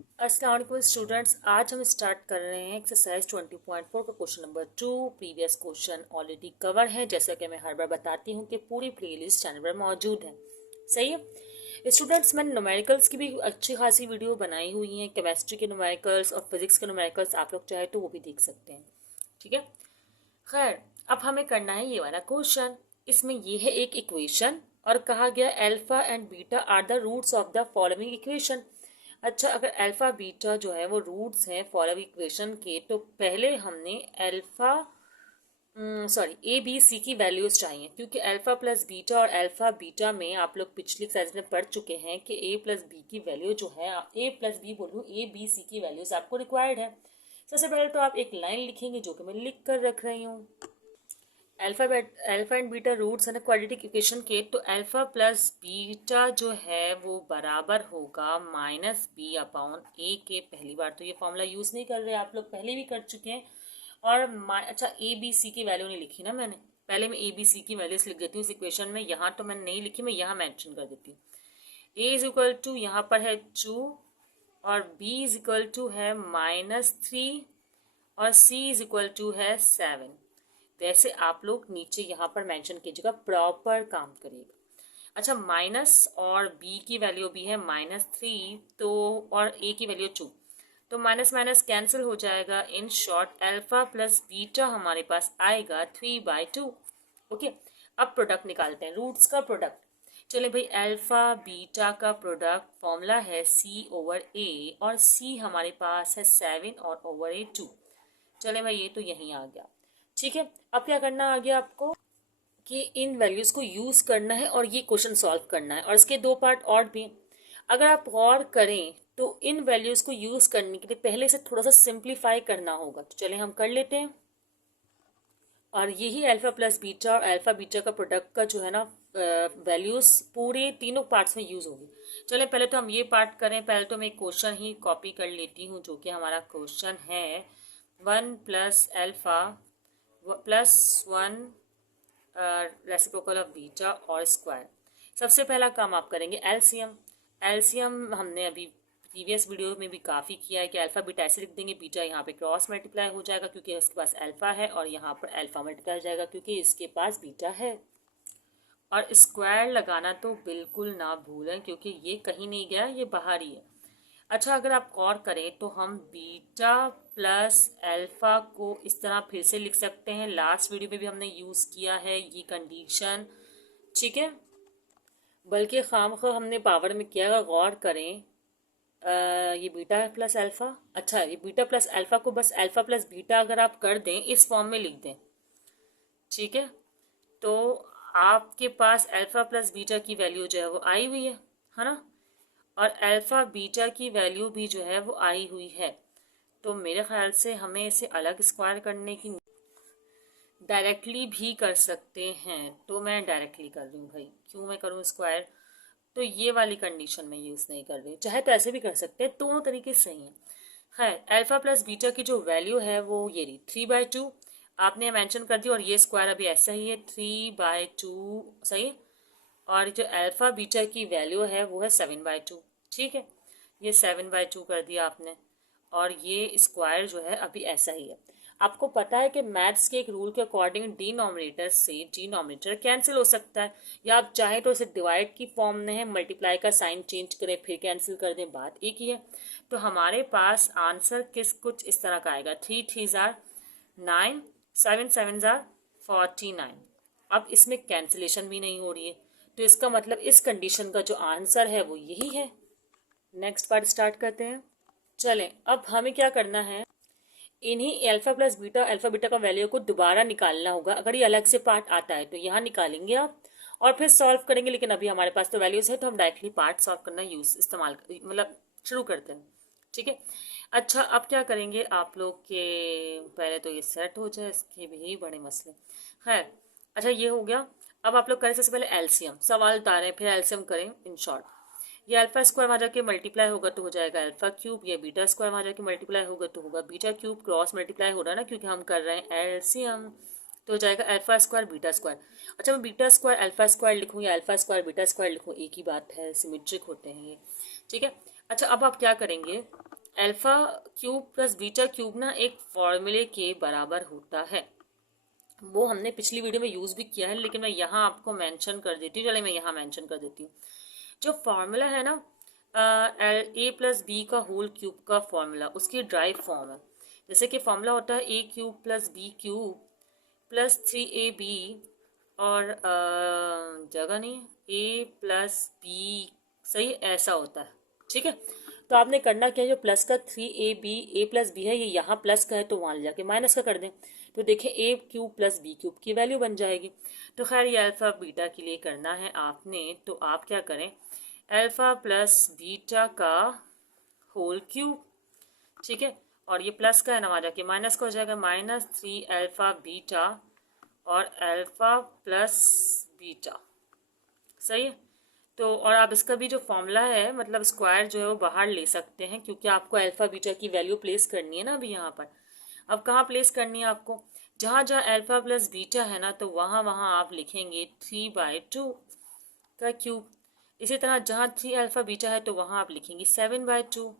अस्सलाम वालेकुम स्टूडेंट्स, आज हम स्टार्ट कर रहे हैं एक्सरसाइज 20.4 का question number 2। Previous question already cover है, जैसा कि मैं हर बार बताती हूँ कि पूरी प्लेलिस्ट चैनल पर मौजूद है। सही है स्टूडेंट्स, मैंने न्यूमेरिकल्स की भी अच्छी खासी वीडियो बनाई हुई हैं, केमिस्ट्री के न्यूमेरिकल्स और फिजिक्स के न्यूमेरिकल्स, आप लोग चाहे तो वो भी देख सकते हैं। ठीक है, खैर अब हमें करना है ये वाला क्वेश्चन। इसमें ये है एक इक्वेशन और कहा गया alpha and beta are the roots of the following equation. अच्छा, अगर अल्फा बीटा जो है वो रूट्स हैं फॉलोइंग इक्वेशन के, तो पहले हमने अल्फा ए बी सी की वैल्यूज चाहिए, क्योंकि अल्फा प्लस बीटा और अल्फा बीटा में आप लोग पिछली एक्सरसाइज में पढ़ चुके हैं कि ए प्लस बी की वैल्यू जो है, ए प्लस बी बोलूँ, ए बी सी की वैल्यूज आपको रिक्वायर्ड है। सबसे पहले तो आप एक लाइन लिखेंगे जो कि मैं लिख कर रख रही हूँ। अल्फा एंड बीटा रूट्स है ना क्वाड्रेटिक इक्वेशन के, तो अल्फा प्लस बीटा जो है वो बराबर होगा माइनस बी अपॉन ए के। पहली बार तो ये फॉर्मूला यूज़ नहीं कर रहे, आप लोग पहले भी कर चुके हैं। और अच्छा, ए बी सी की वैल्यू नहीं लिखी ना मैंने, पहले मैं ए बी सी की वैल्यूज लिख देती हूँ इस इक्वेशन में। यहाँ तो मैंने नहीं लिखी, मैं यहाँ मैंशन कर देती हूँ। ए इज इक्वल टू यहाँ पर है 2 और बी इज इक्वल टू है -3 और सी इज इक्वल टू है 7। वैसे आप लोग नीचे यहाँ पर मेंशन कीजिएगा, प्रॉपर काम करिएगा। अच्छा, माइनस और बी की वैल्यू भी है -3 तो, और ए की वैल्यू 2, तो माइनस माइनस कैंसिल हो जाएगा। In short alpha plus beta हमारे पास आएगा 3/2। ओके, अब प्रोडक्ट निकालते हैं, रूट्स का प्रोडक्ट। चले भाई, अल्फा बीटा का प्रोडक्ट फॉर्मूला है सी ओवर ए, और सी हमारे पास है 7 और ओवर ए 2। चले भाई, ये तो यहीं आ गया। ठीक है, अब क्या करना आ गया आपको कि इन वैल्यूज को यूज करना है और ये क्वेश्चन सॉल्व करना है, और इसके दो पार्ट और भी हैं। अगर आप गौर करें तो इन वैल्यूज को यूज करने के लिए पहले से थोड़ा सा सिंप्लीफाई करना होगा, तो चले हम कर लेते हैं। और यही अल्फा प्लस बीटा और अल्फा बीटा का प्रोडक्ट का जो है ना वैल्यूज पूरे तीनों पार्ट्स में यूज होगी। चले पहले तो हम ये पार्ट करें। पहले तो मैं क्वेश्चन ही कॉपी कर लेती हूँ, जो कि हमारा क्वेश्चन है 1 plus alpha +1 reciprocal of beta और स्क्वायर। सबसे पहला काम आप करेंगे एलसीएम। एलसीएम हमने अभी प्रीवियस वीडियो में भी काफ़ी किया है कि अल्फा बीटा ऐसे लिख देंगे, बीटा यहाँ पे क्रॉस मल्टीप्लाई हो जाएगा क्योंकि इसके पास अल्फा है, और यहाँ पर अल्फा मल्टीप्लाई हो जाएगा क्योंकि इसके पास बीटा है। और स्क्वायर लगाना तो बिल्कुल ना भूलें, क्योंकि ये कहीं नहीं गया, ये बाहर ही है। अच्छा, अगर आप गौर करें तो हम बीटा प्लस अल्फा को इस तरह फिर से लिख सकते हैं, लास्ट वीडियो में भी हमने यूज़ किया है ये कंडीशन। ठीक है, बल्कि खामखा हमने पावर में किया, गौर करें। ये बीटा प्लस अल्फा, अच्छा ये बीटा प्लस अल्फा को बस अल्फा प्लस बीटा अगर आप कर दें, इस फॉर्म में लिख दें, ठीक है, तो आपके पास अल्फा प्लस बीटा की वैल्यू जो है वो आई हुई है ना, और अल्फा बीटा की वैल्यू भी जो है वो आई हुई है। तो मेरे ख्याल से हमें इसे अलग स्क्वायर करने की, डायरेक्टली भी कर सकते हैं, तो मैं डायरेक्टली कर रही हूँ भाई, क्यों मैं करूँ स्क्वायर। तो ये वाली कंडीशन में यूज़ नहीं कर रही, चाहे तो ऐसे भी कर सकते हैं, दोनों तरीके सही हैं। खैर, अल्फा प्लस बीटा की जो वैल्यू है वो ये रही 3/2, आपने मेंशन कर दी, और ये स्क्वायर अभी ऐसा ही है 3/2, सही। और जो अल्फा बीटा की वैल्यू है वो है 7/2। ठीक है, ये 7/2 कर दिया आपने, और ये स्क्वायर जो है अभी ऐसा ही है। आपको पता है कि मैथ्स के एक रूल के अकॉर्डिंग डिनोमिनेटर से डिनोमिनेटर कैंसिल हो सकता है, या आप चाहें तो इसे डिवाइड की फॉर्म में है, मल्टीप्लाई का साइन चेंज करें फिर कैंसिल कर दें, बात एक ही है। तो हमारे पास आंसर कुछ इस तरह का आएगा, 3 3 ज़ार 9, 7 7 ज़ार 49। अब इसमें कैंसिलेशन भी नहीं हो रही है, तो इसका मतलब इस कंडीशन का जो आंसर है वो यही है। नेक्स्ट पार्ट स्टार्ट करते हैं। चलें, अब हमें क्या करना है, इन्हीं अल्फा बीटा का वैल्यू को दोबारा निकालना होगा। अगर ये अलग से पार्ट आता है तो यहाँ निकालेंगे आप, और फिर सॉल्व करेंगे, लेकिन अभी हमारे पास तो वैल्यूज है तो हम डायरेक्टली पार्ट सॉल्व करना इस्तेमाल मतलब शुरू करते हैं। ठीक है, अच्छा अब क्या करेंगे आप लोग के, पहले तो ये सेट हो जाए, इसके भी बड़े मसले। खैर, अच्छा ये हो गया। अब आप लोग करें सबसे पहले एलसीएम, सवाल उतारें फिर एलसीएम करें। इन शॉर्ट, ये अल्फा स्क्वायर वहाँ जाके मल्टीप्लाई होगा तो हो जाएगा अल्फा क्यूब, ये बीटा स्क्वायर वहाँ जाके मल्टीप्लाई होगा तो होगा बीटा क्यूब, क्रॉस मल्टीप्लाई हो रहा है ना क्योंकि हम कर रहे हैं एलसीएम, तो हो जाएगा अल्फा स्क्वायर बीटा स्क्वायर। अच्छा, मैं बीटा स्क्वायर अल्फा स्क्वायर लिखूँ या अल्फा स्क्वायर बीटा स्क्वायर लिखूँ, एक ही बात है, सिमेट्रिक होते हैं ये। ठीक है, अच्छा अब आप क्या करेंगे, alpha cube plus beta cube ना एक फॉर्मूले के बराबर होता है। वो हमने पिछली वीडियो में यूज़ भी किया है, लेकिन मैं यहाँ आपको मेंशन कर देती हूँ। चलिए मैं यहाँ मेंशन कर देती हूँ। जो फॉर्मूला है ना ए प्लस बी का होल क्यूब का फॉर्मूला, उसकी ड्राइव फॉर्म है। जैसे कि फॉर्मूला होता है A cube plus B cube plus 3ab और जगह नहीं, ए प्लस बी, सही ऐसा होता है। ठीक है, तो आपने करना क्या है, जो प्लस का 3ab ए प्लस बी है, ये यहाँ प्लस का है तो वहाँ ले जाके माइनस का कर दें, तो देखें ए क्यूब प्लस बी क्यूब की वैल्यू बन जाएगी। तो खैर ये अल्फ़ा बीटा के लिए करना है आपने, तो आप क्या करें, अल्फ़ा प्लस बीटा का होल क्यूब, ठीक है, और ये प्लस का है ना, वहाँ जाके माइनस का हो जाएगा, -3 अल्फ़ा बीटा और अल्फ़ा प्लस बीटा, सही है। तो और आप इसका भी जो फॉर्मूला है, मतलब स्क्वायर जो है वो बाहर ले सकते हैं, क्योंकि आपको अल्फ़ा बीटा की वैल्यू प्लेस करनी है ना अभी यहाँ पर। अब कहाँ प्लेस करनी है आपको, जहाँ जहाँ अल्फ़ा प्लस बीटा है ना, तो वहाँ वहाँ आप लिखेंगे 3/2 का क्यूब। इसी तरह जहाँ 3 अल्फ़ा बीटा है तो वहाँ आप लिखेंगे 7/2।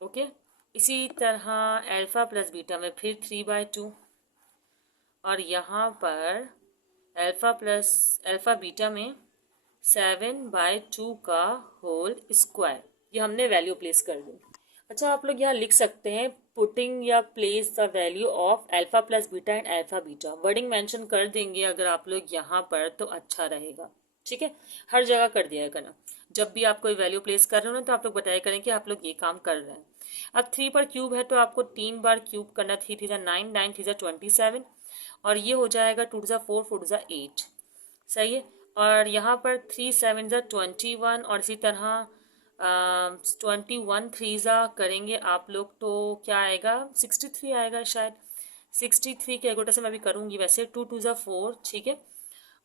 ओके, इसी तरह अल्फ़ा प्लस बीटा में फिर 3/2, और यहाँ पर अल्फ़ा बीटा में 7/2 का होल स्क्वायर, ये हमने वैल्यू प्लेस कर दी। अच्छा, आप लोग यहाँ लिख सकते हैं पुटिंग या place the value of alpha plus beta and alpha beta, wording mention कर देंगे अगर आप लोग यहाँ पर, तो अच्छा रहेगा। ठीक है, हर जगह कर दिया करना। जब भी आप कोई वैल्यू प्लेस कर रहे हो ना, तो आप लोग बताया करें कि आप लोग ये काम कर रहे हैं। अब 3 पर क्यूब है तो आपको 3 बार क्यूब करना, 3 3 9, 9 3 27, और ये हो जाएगा 2 4 4 8, सही है। और यहाँ पर 3 7 21, और इसी तरह 21 3 करेंगे आप लोग तो क्या आएगा, 63 आएगा शायद। 63 कैलकुलेटर से मैं भी करूँगी वैसे। 2 2 4, ठीक है,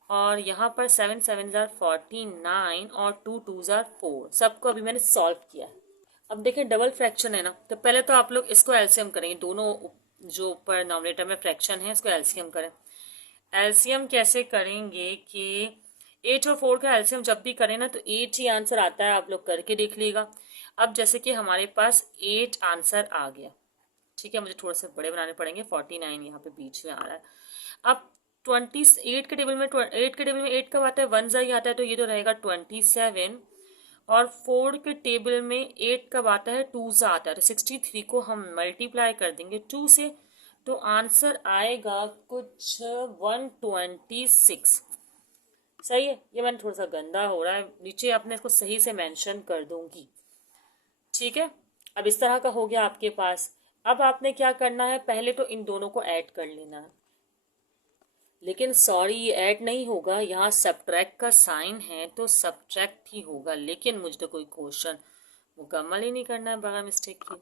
और यहाँ पर 7 7 49 और 2 2 4, सबको अभी मैंने सॉल्व किया है। अब देखें डबल फ्रैक्शन है ना, तो पहले तो आप लोग इसको एलसीएम करेंगे, दोनों जो ऊपर नॉमिनेटर में फ्रैक्शन है इसको एलसीएम करें। एलसीएम कैसे करेंगे कि 8 और 4 का एलसीएम जब भी करें ना, तो 8 ही आंसर आता है, आप लोग करके देख लीजिएगा। अब जैसे कि हमारे पास 8 आंसर आ गया, ठीक है, मुझे थोड़े से बड़े बनाने पड़ेंगे, 49 यहाँ पे बीच में आ रहा है। अब 28 के टेबल में 8 कब आता है, 1 ही आता है, तो ये तो रहेगा 27, और 4 के टेबल में 8 कब आता है, 2 आता है, तो 63 को हम मल्टीप्लाई कर देंगे 2 से, तो आंसर आएगा कुछ 126, सही है। ये मैंने थोड़ा सा गंदा हो रहा है, नीचे अपने इसको सही से मेंशन कर दूंगी, ठीक है। अब इस तरह का हो गया आपके पास। अब आपने क्या करना है, पहले तो इन दोनों को ऐड कर लेना है, लेकिन सॉरी ये ऐड नहीं होगा, यहाँ सब्ट्रैक्ट का साइन है तो सब्ट्रैक्ट ही होगा, लेकिन मुझे तो कोई क्वेश्चन मुकम्मल ही नहीं करना है बगैर मिस्टेक के।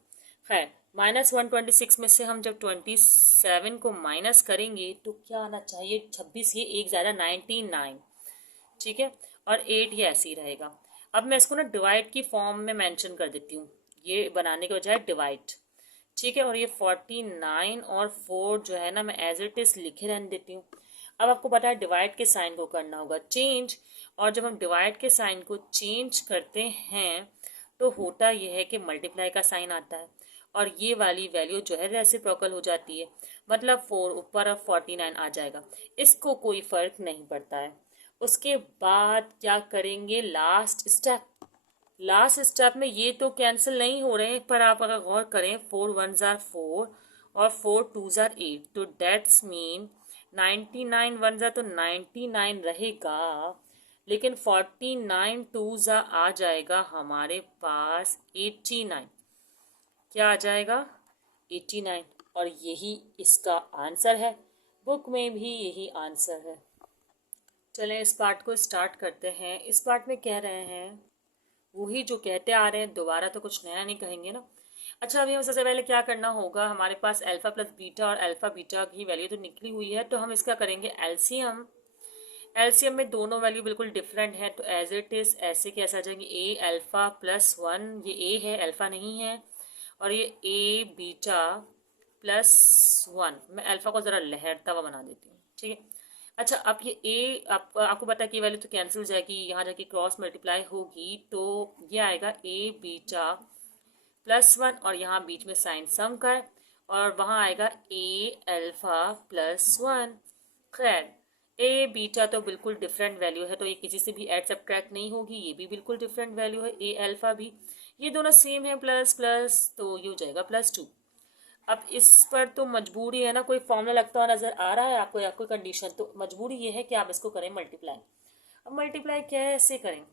खैर, -126 में से हम जब 27 को माइनस करेंगे तो क्या आना चाहिए, 26, ये एक ज़्यादा 99, ठीक है, और 8 ये ऐसे ही रहेगा। अब मैं इसको ना डिवाइड की फॉर्म में मेंशन कर देती हूँ, ये बनाने के बजाय डिवाइड, ठीक है, और ये 49 और 4 जो है ना, मैं एज इट इज़ लिखे रहने देती हूँ। अब आपको पता है डिवाइड के साइन को करना होगा चेंज, और जब हम डिवाइड के साइन को चेंज करते हैं तो होता यह है कि मल्टीप्लाई का साइन आता है, और ये वाली वैल्यू जो है रेसिप्रोकल हो जाती है, मतलब 4 ऊपर और 49 आ जाएगा, इसको कोई फ़र्क नहीं पड़ता है। उसके बाद क्या करेंगे, लास्ट स्टेप में ये तो कैंसिल नहीं हो रहे हैं, पर आप अगर गौर करें 4 1 4 और 4 2 8, तो डेट्स मीन 99 1 तो 99 रहेगा, लेकिन 49 2 आ जाएगा हमारे पास 89, क्या आ जाएगा 89, और यही इसका आंसर है, बुक में भी यही आंसर है। चलें इस पार्ट को स्टार्ट करते हैं। इस पार्ट में कह रहे हैं वही जो कहते आ रहे हैं, दोबारा तो कुछ नया नहीं कहेंगे ना। अच्छा, अभी हम सबसे पहले क्या करना होगा, हमारे पास अल्फा प्लस बीटा और अल्फा बीटा की वैल्यू तो निकली हुई है, तो हम इसका करेंगे एलसीएम। एलसीएम में दोनों वैल्यू बिल्कुल डिफरेंट है, तो एज इट इज ऐसे कैसे आ जाएंगे, ए अल्फा प्लस 1, ये ए है अल्फा नहीं है, और ये ए बीटा प्लस 1, मैं अल्फा को ज़रा लहरता हुआ बना देती हूँ, ठीक है। अच्छा, अब ये ए आपको पता है कि वैल्यू तो कैंसिल हो जाएगी, यहाँ जाके क्रॉस मल्टीप्लाई होगी, तो ये आएगा ए बीटा +1 और यहाँ बीच में साइन सम का है और वहाँ आएगा ए अल्फा +1। खैर ए बीटा तो बिल्कुल डिफरेंट वैल्यू है, तो ये किसी से भी ऐड सब्ट्रैक्ट नहीं होगी, ये भी बिल्कुल डिफरेंट वैल्यू है, ए अल्फा भी, ये दोनों सेम है प्लस प्लस, तो ये हो जाएगा +2। अब इस पर तो मजबूरी है ना, कोई फॉर्मूला लगता हुआ नजर आ रहा है आपको या कोई कंडीशन, तो मजबूरी ये है कि आप इसको करें मल्टीप्लाई। अब मल्टीप्लाई कैसे करें?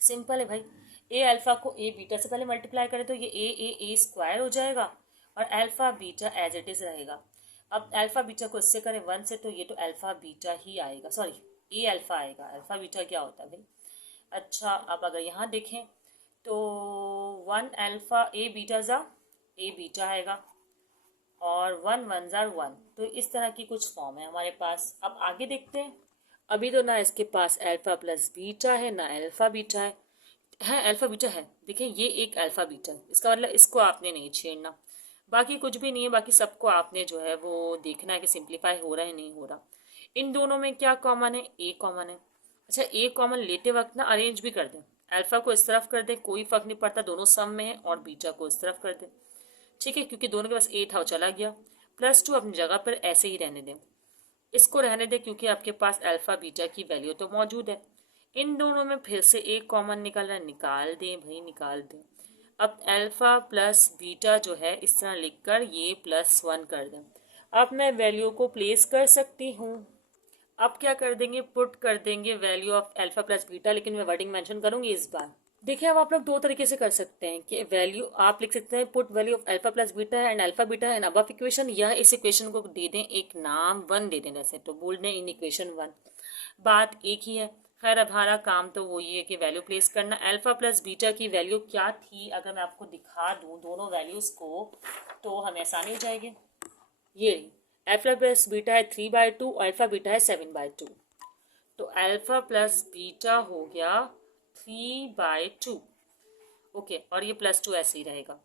सिंपल है भाई, ए अल्फा को ए बीटा से पहले मल्टीप्लाई करें तो ये ए स्क्वायर हो जाएगा और alpha beta as it is रहेगा। अब अल्फा बीटा को इससे करें 1 से तो ये तो अल्फा बीटा ही आएगा, सॉरी ए अल्फा आएगा, अल्फा बीटा क्या होता है भाई। अच्छा अब अगर यहाँ देखें तो 1 अल्फा ए बीटा आएगा और 1 1 जार 1, तो इस तरह की कुछ फॉर्म है हमारे पास। अब आगे देखते हैं। अभी तो ना इसके पास अल्फा प्लस बीटा है ना अल्फा बीटा है अल्फा बीटा है, देखिए ये एक अल्फा बीटा है, इसका मतलब इसको आपने नहीं छेड़ना, बाकी कुछ भी नहीं है, बाकी सबको आपने जो है वो देखना है कि सिंप्लीफाई हो रहा है नहीं हो रहा। इन दोनों में क्या कॉमन है? ए कॉमन है। अच्छा ए कॉमन लेते वक्त ना अरेंज भी कर दें, अल्फा को इस तरफ कर दें, कोई फर्क नहीं पड़ता, दोनों सम में है, और बीटा को इस तरफ कर दें, ठीक है, क्योंकि दोनों के पास ए था वो चला गया। +2 अपनी जगह पर ऐसे ही रहने दें, इसको रहने दें क्योंकि आपके पास अल्फा बीटा की वैल्यू तो मौजूद है। इन दोनों में फिर से एक कॉमन निकल रहा है, निकाल दें भाई निकाल दें। अब अल्फा प्लस बीटा जो है इस तरह लिखकर ये +1 कर दें। अब मैं वैल्यू को प्लेस कर सकती हूँ। अब क्या कर देंगे, पुट कर देंगे value of alpha plus beta, लेकिन मैं वर्डिंग मेंशन करूंगी इस बार। देखिए अब आप लोग दो तरीके से कर सकते हैं कि वैल्यू आप लिख सकते हैं put value of alpha plus beta है एंड अल्फा बीटा है इन अबव इक्वेशन, या इस इक्वेशन को दे दें एक नाम 1 दे दें, जैसे तो बोल दें इन इक्वेशन 1, बात एक ही है। खैर अब हमारा काम तो वो ये है कि वैल्यू प्लेस करना। अल्फा प्लस बीटा की वैल्यू क्या थी अगर मैं आपको दिखा दूँ दोनों वैल्यूज़ को तो हमें आसानी हो जाएगी। ये अल्फा प्लस बीटा है 3/2 और अल्फा बीटा है 7/2, तो अल्फा प्लस बीटा हो गया 3/2, ओके, और ये +2 ऐसे ही रहेगा।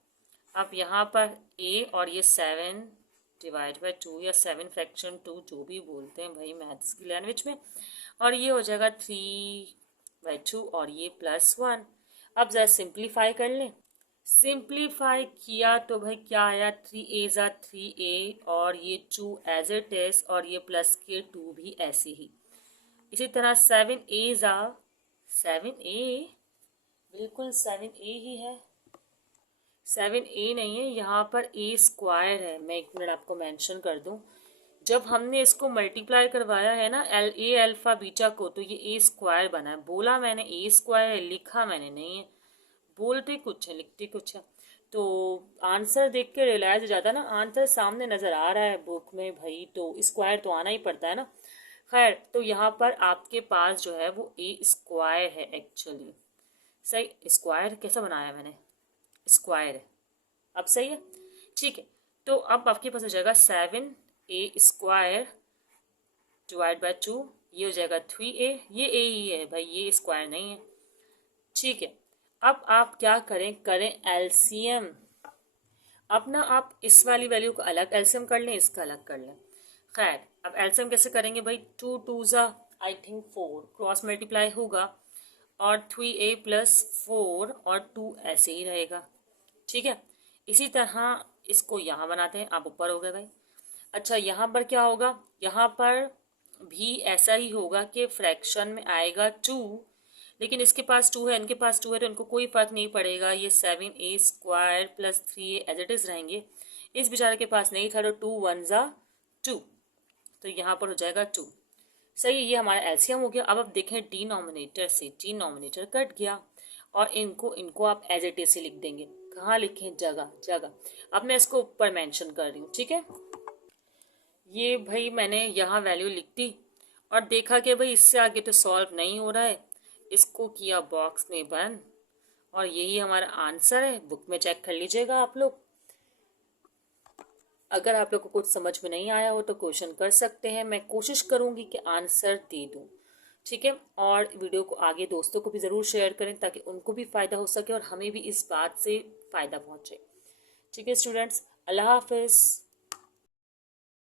अब यहाँ पर ए और ये 7/2 या 7 फ्रैक्शन 2 जो भी बोलते हैं भाई मैथ्स की लैंग्वेज में, और ये हो जाएगा 3/2 और ये +1। अब ज़रा सिंप्लीफाई कर लें, सिंप्लीफाई किया तो भाई क्या आया, 3a ज़ा 3a और ये 2 एज इट इज और ये प्लस के 2 भी ऐसे ही। इसी तरह 7a ज़ा 7a, बिल्कुल 7a ही है, 7a नहीं है, यहाँ पर a स्क्वायर है। मैं एक मिनट आपको मेंशन कर दूँ, जब हमने इसको मल्टीप्लाई करवाया है ना ए अल्फा बीटा को तो ये a स्क्वायर बना है, बोला मैंने a स्क्वायर है, लिखा मैंने नहीं है, बोलते कुछ है लिखते कुछ है, तो आंसर देख के रियलाइज हो जाता है ना, आंसर सामने नज़र आ रहा है बुक में भाई तो स्क्वायर तो आना ही पड़ता है ना। खैर तो यहाँ पर आपके पास जो है वो a स्क्वायर है एक्चुअली, सही, स्क्वायर कैसा बनाया मैंने, स्क्वायर है, अब सही है, ठीक है। तो अब आपके पास हो जाएगा 7a स्क्वायर /2, ये हो जाएगा 3a, ये a ही है भाई, ये स्क्वायर नहीं है, ठीक है। अब आप क्या करें, करें एलसीएम। अब ना आप इस वाली वैल्यू को अलग एलसीएम कर लें, इसका अलग कर लें। खैर अब एलसीएम कैसे करेंगे भाई, 2 2 ज़ा आई थिंक 4 क्रॉस मल्टीप्लाई होगा और 3a + 4 और 2 ऐसे ही रहेगा, ठीक है। इसी तरह इसको यहाँ बनाते हैं, आप ऊपर हो गए भाई। अच्छा यहाँ पर क्या होगा, यहाँ पर भी ऐसा ही होगा कि फ्रैक्शन में आएगा 2, लेकिन इसके पास 2 है इनके पास 2 है तो इनको कोई फर्क नहीं पड़ेगा, ये 7a square + 3a as it is रहेंगे। इस बेचारे के पास नहीं था तो 2 1 ज़ा 2, तो यहाँ पर हो जाएगा 2, सही, ये हमारा एलसीएम हो गया। अब देखें डिनोमिनेटर से डिनोमिनेटर कट गया और इनको आप एज इट इज से लिख देंगे, कहाँ लिखें, जगह जगह। अब मैं इसको ऊपर मेंशन कर रही हूँ, ठीक है। ये भाई मैंने यहाँ वैल्यू लिख दी और देखा कि भाई इससे आगे तो सॉल्व नहीं हो रहा है, इसको किया बॉक्स में बंद और यही हमारा आंसर है। बुक में चेक कर लीजिएगा आप लोग। अगर आप लोग को कुछ समझ में नहीं आया हो तो क्वेश्चन कर सकते हैं, मैं कोशिश करूंगी कि आंसर दे दूं, ठीक है। और वीडियो को आगे दोस्तों को भी ज़रूर शेयर करें ताकि उनको भी फ़ायदा हो सके और हमें भी इस बात से फ़ायदा पहुंचे, ठीक है स्टूडेंट्स। अल्लाह हाफिज़।